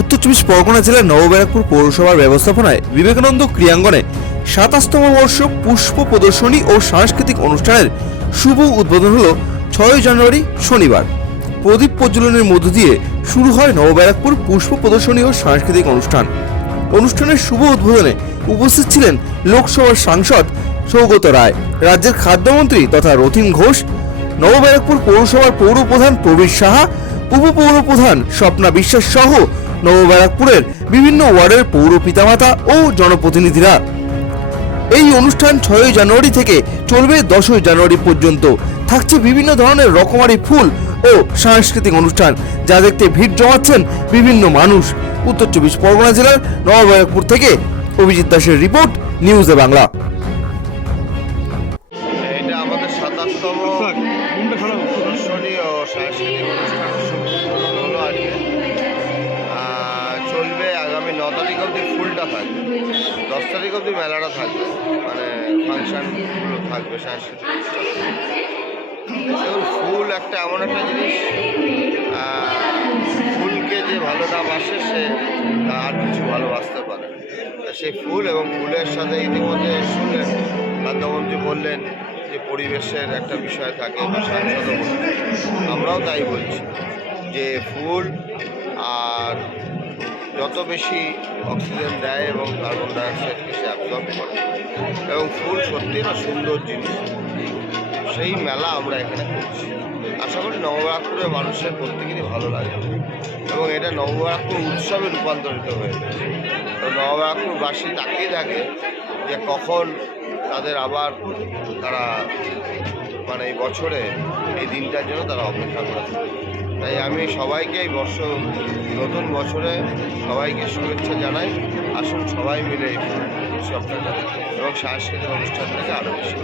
চব্বিশ পরগনা জেলার নবব্যারাকপুর পৌরসভার ব্যবস্থাপনায় বিবেকানন্দ ক্রিয়াঙ্গনে সাতাশতম বর্ষ পুষ্প প্রদর্শনী ও সাংস্কৃতিক অনুষ্ঠানের শুভ উদ্বোধন হল ছয় জানুয়ারি শনিবার। প্রদীপ প্রজ্বলনের মধ্য দিয়ে শুরু হয় নবব্যারাকপুর পুষ্প প্রদর্শনী ও সাংস্কৃতিক অনুষ্ঠান। অনুষ্ঠানের শুভ উদ্বোধনে উপস্থিত ছিলেন লোকসভার সাংসদ সৌগত রায়, রাজ্যের খাদ্যমন্ত্রী তথা রথিন ঘোষ নবব্যারাকপুর পৌরসভার পৌর প্রধান প্রবীর সাহা উপপৌর প্রধান স্বপ্না বিশ্বাস সহ নবব্যারাকপুরের বিভিন্ন ওয়ার্ডের পৌর পিতামাতা ও জনপ্রতিনিধিরা। এই অনুষ্ঠান ছয়ই জানুয়ারি থেকে চলবে দশই জানুয়ারি পর্যন্ত। থাকছে বিভিন্ন ধরনের রকমারি ফুল ও সাংস্কৃতিক অনুষ্ঠান যা দেখতে ভিড় জমাচ্ছেন বিভিন্ন মানুষ। উত্তর চব্বিশ পরগনা জেলার নবব্যারাকপুর থেকে অভিজিৎ দাসের রিপোর্ট নিউজে বাংলা। এটা আমাদের সাতাশতম সাংস্কৃতিক অনুষ্ঠান। অবধি ফুলটা থাকবে। দশ তারিখ অবধি মেলাটা থাকবে। মানে ফাংশনগুলো থাকবে সাংস্কৃতিক ফুল একটা এমন একটা জিনিস ফুলকে যে ভালো না বাসে সে আর কিছু ভালোবাসতে পারে। সেই ফুল এবং ফুলের সাথে ইতিমধ্যে শুনলেন খাদ্যমন্ত্রী বললেন যে পরিবেশের একটা বিষয় থাকে বা সাংসদও আমরাও তাই বলছি যে ফুল আর যত বেশি অক্সিজেন দেয় এবং কার্বন ডাইঅক্সাইডকে সে অ্যাবজর্ব করে। এবং ফুল সত্যি না সুন্দর জিনিস। সেই মেলা আমরা এখানে করছি। আশা করি নবরাত্রের মানুষের প্রত্যেকেরই ভালো লাগে। এবং এটা নবরাত্র উৎসবে রূপান্তরিত হয়েছে তো নবরাত্রবাসী তাকিয়ে থাকে যে কখন তাদের আবার তারা মানে এই বছরে এই দিনটার জন্য তারা অপেক্ষা করে তাই আমি সবাইকে এই বর্ষ, নতুন বছরে সবাইকে শুভেচ্ছা জানাই। আসুন সবাই মিলে এই উৎসবটাকে এবং সাংস্কৃতিক অনুষ্ঠানটাকে আরও বেশি